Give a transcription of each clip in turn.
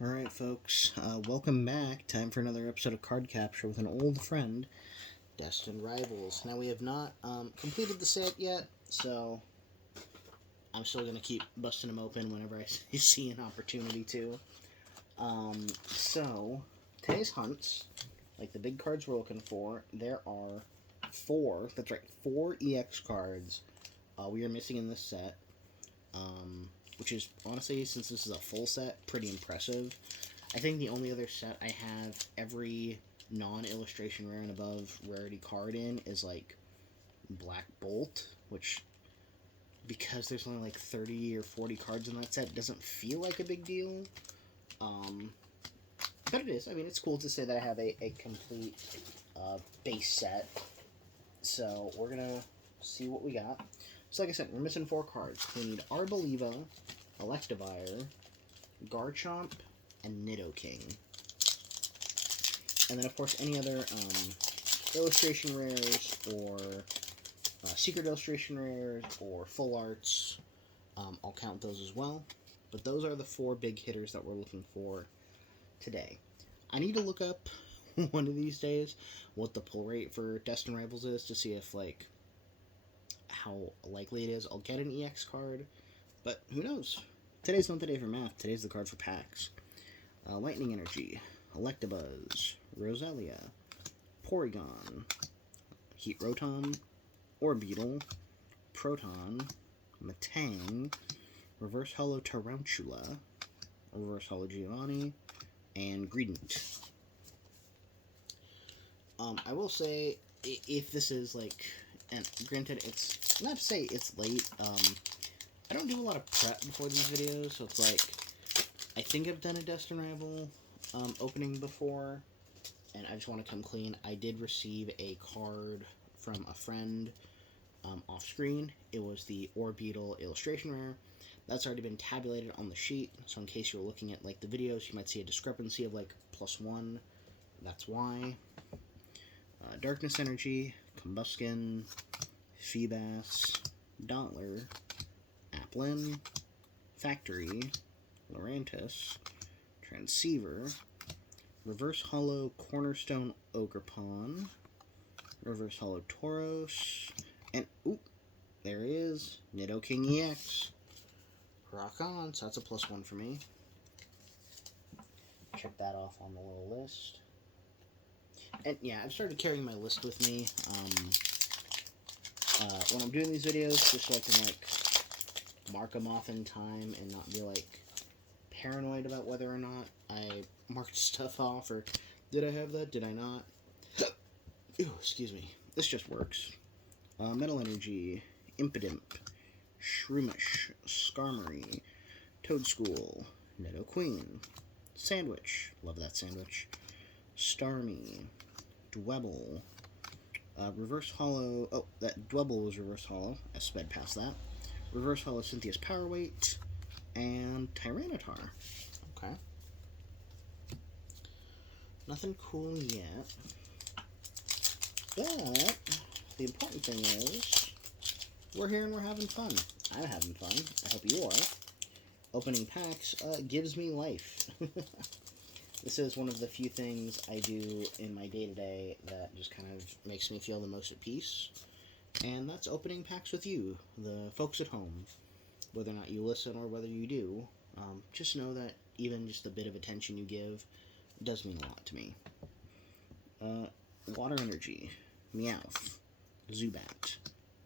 Alright, folks, welcome back. Time for another episode of Card Capture with an old friend, Destined Rivals. Now, we have not completed the set yet, so I'm still going to keep busting them open whenever I see an opportunity to. So, today's hunts, like the big cards we're looking for, there are four EX cards we are missing in this set. Which is, honestly, since this is a full set, pretty impressive. I think the only other set I have every non-illustration rare and above rarity card in is, like, Black Bolt, which, because there's only, like, 30 or 40 cards in that set, doesn't feel like a big deal. But it is. I mean, it's cool to say that I have a complete base set. So, we're gonna see what we got. So, like I said, we're missing four cards. We need Arboliva, Electivire, Garchomp, and Nidoking. And then, of course, any other illustration rares or secret illustration rares or full arts, I'll count those as well. But those are the four big hitters that we're looking for today. I need to look up one of these days what the pull rate for Destined Rivals is to see if, like, how likely it is I'll get an EX card, but who knows? Today's not the day for math. Today's the card for packs. Lightning Energy, Electabuzz, Roselia, Porygon, Heat Rotom, Orbeetle, Proton, Metang, Reverse Hollow Tarantula, Reverse Hollow Giovanni, and Greedent. I will say, if this is like, and granted, it's not to say it's late. I don't do a lot of prep before these videos, so it's like, I think I've done a Destined Rival opening before, and I just want to come clean. I did receive a card from a friend off screen. It was the Orbeetle illustration rare. That's already been tabulated on the sheet, so in case you're looking at like the videos, you might see a discrepancy of like +1. That's why. Darkness Energy, Combuskin, Feebas, Dottler, Applin, Factory, Lurantis, Transceiver, Reverse Hollow Cornerstone Ogerpon, Reverse Hollow Tauros, and, oop, there he is, Nidoking EX. Rock on, so that's a +1 for me. Check that off on the little list. And yeah, I've started carrying my list with me when I'm doing these videos, just so I can, like, mark them off in time and not be, like, paranoid about whether or not I marked stuff off, or did I have that, did I not? Ew, excuse me. This just works. Metal Energy, Impidimp, Shroomish, Skarmory, Toadschool, Nidoqueen, Sandwich, love that sandwich, Starmie, Dwebble, Reverse Hollow, oh, that Dwebble was Reverse Hollow, I sped past that, Reverse Hollow Cynthia's Power Weight, and Tyranitar. Okay. Nothing cool yet, but the important thing is, we're here and we're having fun. I'm having fun. I hope you are. Opening packs gives me life. This is one of the few things I do in my day-to-day that just kind of makes me feel the most at peace. And that's opening packs with you, the folks at home. Whether or not you listen or whether you do, just know that even just a bit of attention you give does mean a lot to me. Water Energy, Meowth, Zubat,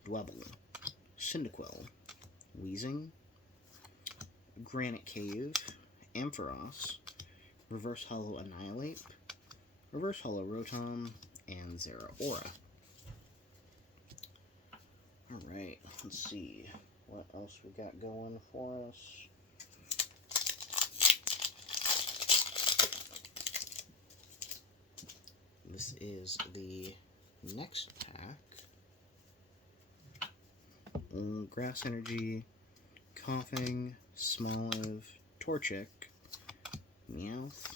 Dwebble, Cyndaquil, Weezing, Granite Cave, Ampharos, Reverse Hollow Annihilate, Reverse Hollow Rotom, and Zeraora. Alright, let's see what else we got going for us. This is the next pack. Grass Energy, Coughing, Smoliv, Torchic, Meowth,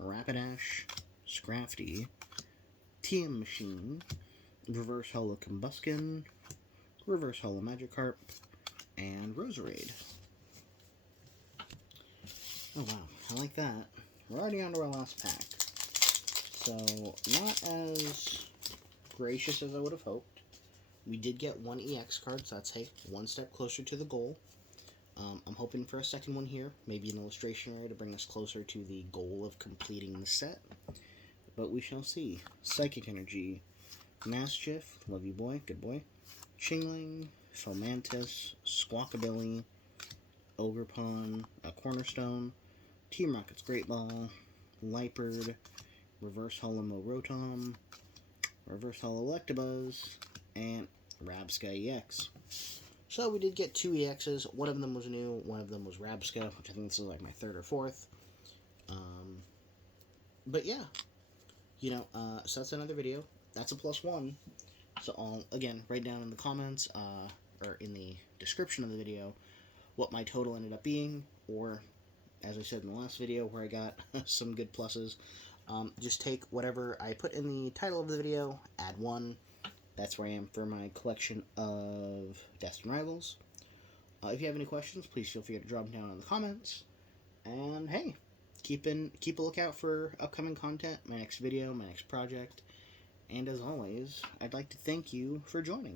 Rapidash, Scrafty, TM Machine, Reverse Hollow Combuskin, Reverse Hollow Magikarp, and Roserade. Oh wow, I like that. we're already on to our last pack. So, not as gracious as I would have hoped. We did get one EX card, so that's, hey, one step closer to the goal. I'm hoping for a second one here, maybe an illustration rare to bring us closer to the goal of completing the set. But we shall see. Psychic Energy, Mischief, love you boy, good boy. Chingling, Fomantis, Squawkabilly, Ogerpon, a Cornerstone, Team Rocket's Great Ball, Liepard, Reverse Holo Rotom, Reverse Holo Electabuzz, and Rabsca EX. So we did get two EXs. One of them was new, one of them was Rabsca, which I think this is like my third or fourth. But yeah, you know, so that's another video. That's a +1. So I'll, again, write down in the comments, or in the description of the video, what my total ended up being, or, as I said in the last video, where I got some good pluses. Just take whatever I put in the title of the video, add 1. That's where I am for my collection of Destined Rivals. If you have any questions, please feel free to drop them down in the comments. And hey, keep a lookout for upcoming content, my next video, my next project. And as always, I'd like to thank you for joining.